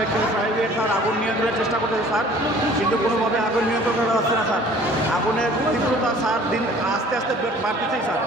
ব্যক্তি private sir আগুন নিয়ন্ত্রণের চেষ্টা করতেছে স্যার, কিন্তু কোনোভাবে আগুন নিয়ন্ত্রণ করা যাচ্ছে না স্যার। আগুনের তীব্রতা স্যার দিন আস্তে আস্তে বাড়তেছেই স্যার।